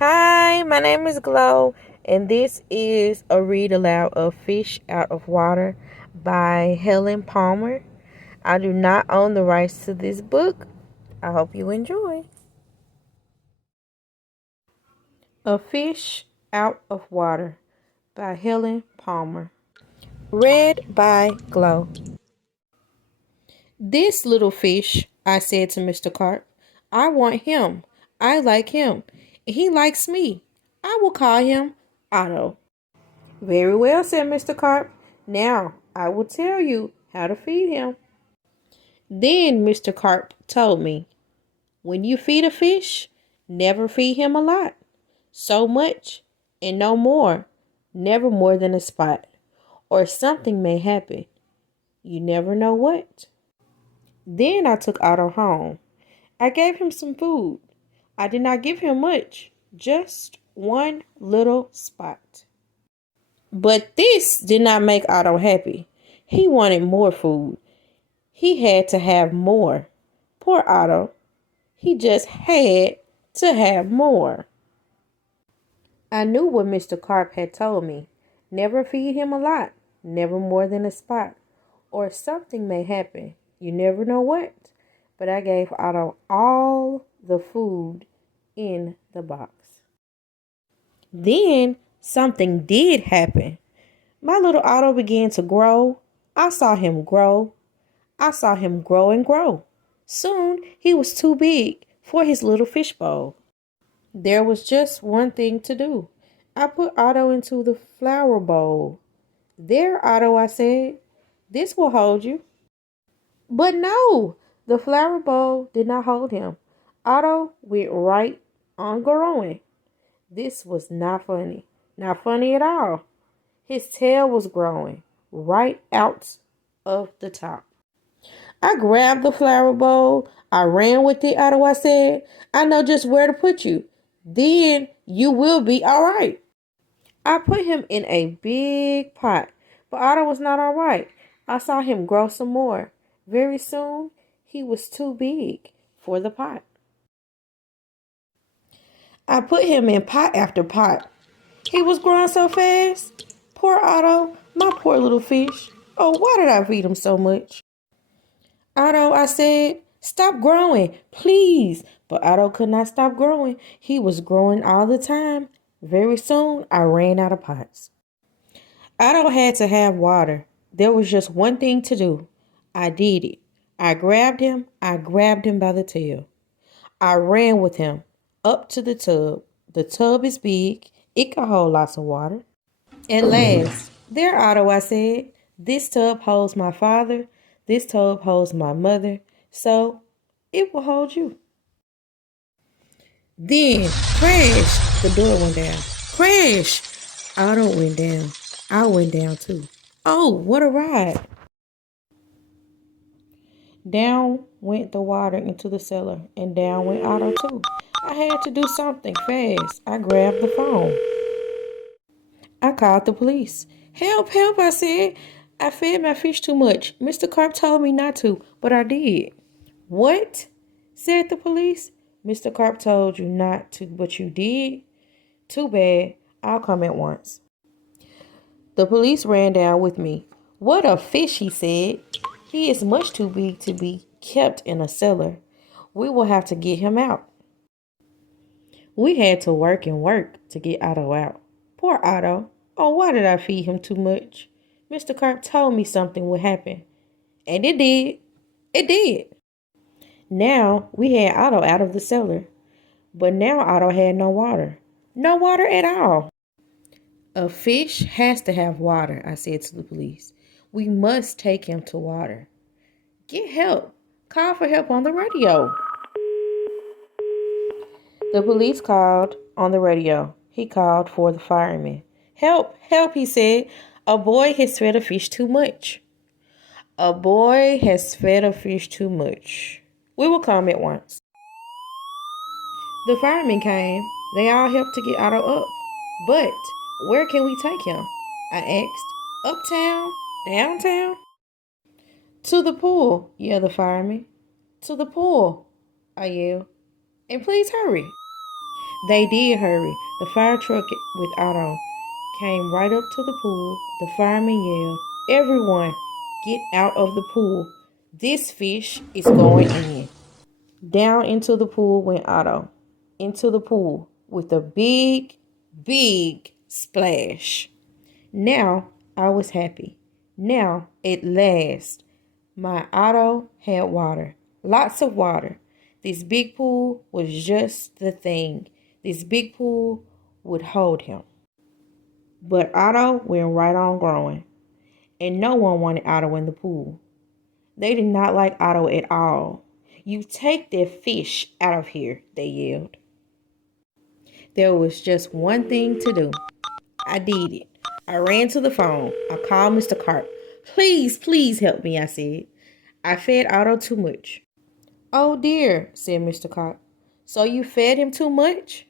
Hi, my name is Glow, and this is a read aloud of Fish Out of Water by Helen Palmer. I do not own the rights to this book. I hope you enjoy. A Fish Out of Water by Helen Palmer. Read by Glow. This little fish, I said to Mr. Carp. I want him. I like him. He likes me. I will call him Otto. Very well, said Mr. Carp. Now I will tell you how to feed him. Then Mr. Carp told me, when you feed a fish, never feed him a lot. So much and no more. Never more than a spot. Or something may happen. You never know what. Then I took Otto home. I gave him some food. I did not give him much, just one little spot. But this did not make Otto happy. He wanted more food. He had to have more. Poor Otto. He just had to have more. I knew what Mr. Carp had told me. Never feed him a lot. Never more than a spot. Or something may happen. You never know what. But I gave Otto all the food in the box. Then something did happen. My little Otto began to grow. I saw him grow. I saw him grow and grow. Soon he was too big for his little fishbowl. There was just one thing to do. I put Otto into the flower bowl. There, Otto, I said, this will hold you. But no, the flower bowl did not hold him. Otto went right on growing. This was not funny. Not funny at all. His tail was growing right out of the top. I grabbed the flower bowl. I ran with it, Otto, I said. I know just where to put you. Then you will be all right. I put him in a big pot, but Otto was not all right. I saw him grow some more. Very soon, he was too big for the pot. I put him in pot after pot. He was growing so fast. Poor Otto, my poor little fish. Oh, why did I feed him so much? Otto, I said, stop growing, please. But Otto could not stop growing. He was growing all the time. Very soon, I ran out of pots. Otto had to have water. There was just one thing to do. I did it. I grabbed him. I grabbed him by the tail. I ran with him up to the tub. The tub is big. It can hold lots of water. At last, there, Otto, I said, this tub holds my father. This tub holds my mother. So it will hold you. Then, crash, the door went down. Crash, Otto went down. I went down too. Oh, what a ride. Down went the water into the cellar, and down went Otto too. I had to do something fast. I grabbed the phone. I called the police. Help, help, I said. I fed my fish too much. Mr. Carp told me not to, but I did. What? Said the police. Mr. Carp told you not to, but you did? Too bad. I'll come at once. The police ran down with me. What a fish, he said. He is much too big to be kept in a cellar. We will have to get him out. We had to work and work to get Otto out. Poor Otto. Oh, why did I feed him too much? Mr. Carp told me something would happen. And it did. It did. Now we had Otto out of the cellar. But now Otto had no water. No water at all. A fish has to have water, I said to the police. We must take him to water. Get help. Call for help on the radio. The police called on the radio. He called for the firemen. Help, help, he said. A boy has fed a fish too much. A boy has fed a fish too much. We will come at once. The firemen came. They all helped to get Otto up. But where can we take him? I asked. Uptown? Downtown? To the pool, yelled the fireman. To the pool, I yelled. And please hurry. They did hurry. The fire truck with Otto came right up to the pool. The fireman yelled, "Everyone, get out of the pool. This fish is going in." Down into the pool went Otto. Into the pool with a big, big splash. Now I was happy. Now, at last, my Otto had water. Lots of water. This big pool was just the thing. This big pool would hold him. But Otto went right on growing, and no one wanted Otto in the pool. They did not like Otto at all. "You take that fish out of here," they yelled. There was just one thing to do. I did it. I ran to the phone. I called Mr. Carp. "Please, please help me," I said. "I fed Otto too much." "Oh dear," said Mr. Carp. "So you fed him too much?"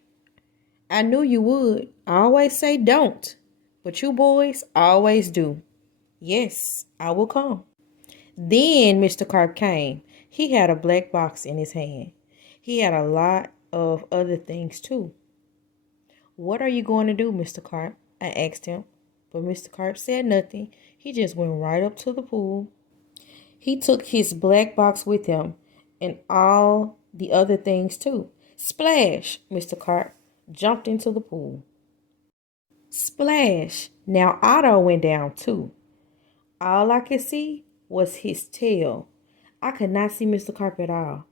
"I knew you would. I always say don't, but you boys always do." "Yes, I will come." Then Mr. Carp came. He had a black box in his hand. He had a lot of other things too. "What are you going to do, Mr. Carp?" I asked him. But Mr. Carp said nothing. He just went right up to the pool. He took his black box with him and all the other things too. Splash! Mr. Carp jumped into the pool. Splash! Now Otto went down too. All I could see was his tail. I could not see Mr. Carp at all.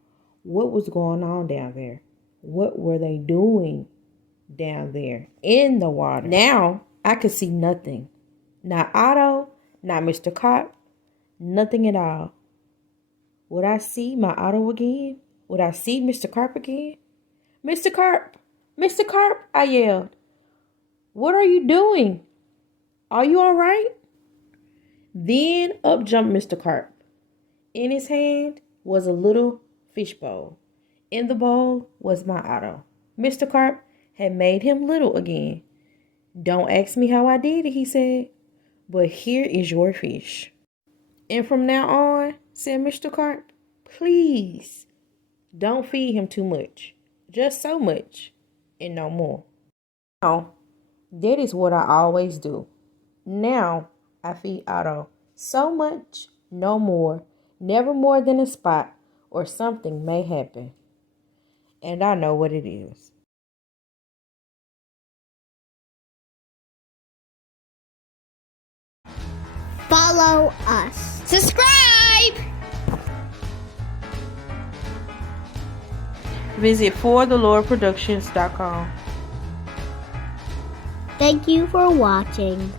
What was going on down there? What were they doing down there in the water? Now I could see nothing. Not Otto, not Mr. Carp, nothing at all. Would I see my Otto again? Would I see Mr. Carp again? "Mr. Carp! Mr. Carp!" I yelled. "What are you doing? Are you all right?" Then up jumped Mr. Carp. In his hand was a little fish bowl. In the bowl was my Otto. Mr. Carp had made him little again. "Don't ask me how I did it," he said, "but here is your fish." "And from now on," said Mr. Carp, "please don't feed him too much. Just so much and no more." Now, that is what I always do. Now I feed Otto so much, no more, never more than a spot or something may happen. And I know what it is. Follow us. Subscribe! Visit forthelordproductions.com. Thank you for watching.